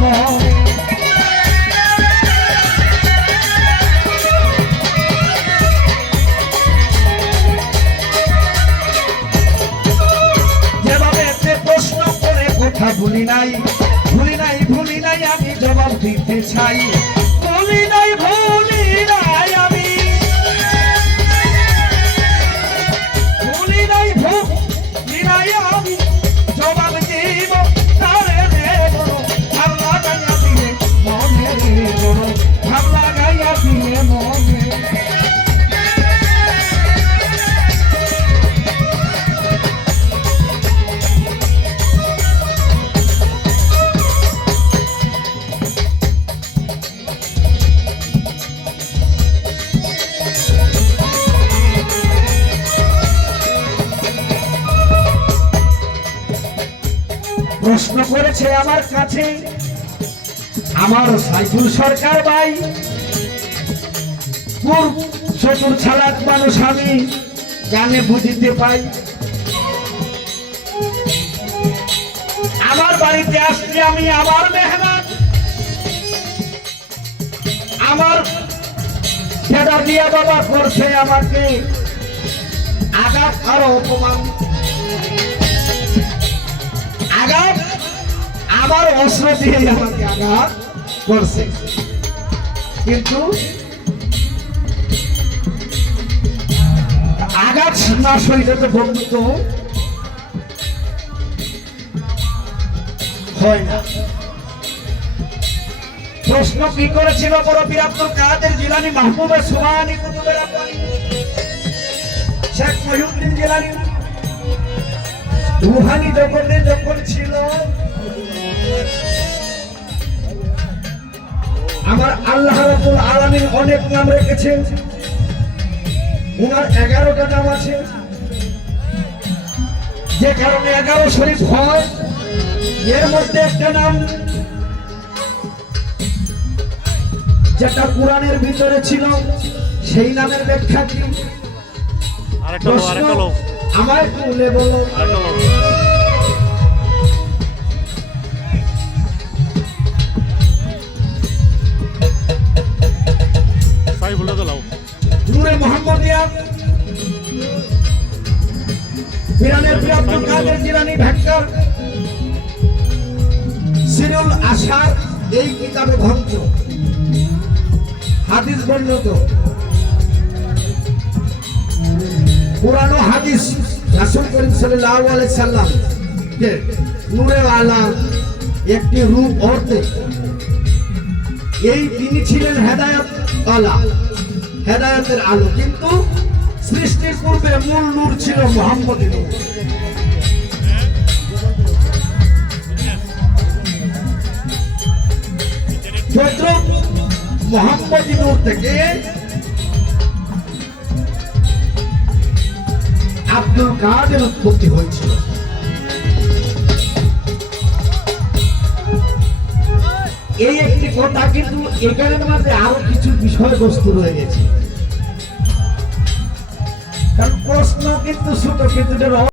মনে। যেভাবে প্রশ্ন করে কথা ভুলি নাই আমি জবাব দিতে চাই। ভুলি নাই আমি, ভুলি নাই আমি জবাব দিব তারে রে বড় ভাল লাগাইয়া দিলে মনে রে বড় ভাল লাগাইয়া দিলে মনে। প্রশ্ন করেছে আমার কাছে আমার সাইফুল সরকার ভাই, চতুর চালাক মানুষ আমি জানে বুঝিতে পাই। আমার বাড়িতে আসলে আমি আমার মেহমান, আমার ফেরা দিয়া বাবা করছে আমাকে আঘাত আর অপমান। আঘাত আমার অস্ত্র দিয়ে আমাকে আঘাত করছে, কিন্তু আঘাত না সইলে তো বন্ধুত্ব হয় না। প্রশ্ন কি করেছিল বড় পীর আব্দুল কাদের জিলানী, মাহবুবে সুবহানী, কুতুবে রাব্বানী, শেখ মহিউদ্দিন জিলানী, রুহানি যখন ছিল আমার আল্লাহ রাব্বুল আলামিন অনেক নাম রেখেছেন, ওনার 11টা নাম আছে, যে কারণে 11 শরীফ হয়। এর মধ্যে একটা নাম যেটা কোরআনের ভিতরে ছিল, সেই নামের ব্যাখ্যা কি? আমার তুলে বলো। নূরে মুহাম্মদিয়া, পীরানের পীর আব্দুল কাদের জিলানী ভেক্টর সিরুল আশার এই কিতাবে ভক্ত হাদিস বর্ণিত, পুরানো হাদিস রাসূল করিম সাল্লাল্লাহু আলাইহি সাল্লাম কে নূরে আলা একটি রূপ অর্থে এই তিনি ছিলেন হেদায়েত আলা, হেদায়েতের আলো, কিন্তু সৃষ্টির পূর্বে মূল নূর ছিল মুহাম্মদী নূর। মুহাম্মদী নূর থেকে আব্দুল কাদের উৎপত্তি হয়েছিল। এই একটি কথা, কিন্তু এখানের মধ্যে আরো কিছু বিষয়বস্তু রয়ে গেছে, কারণ প্রশ্ন কিন্তু ছোট, কিন্তু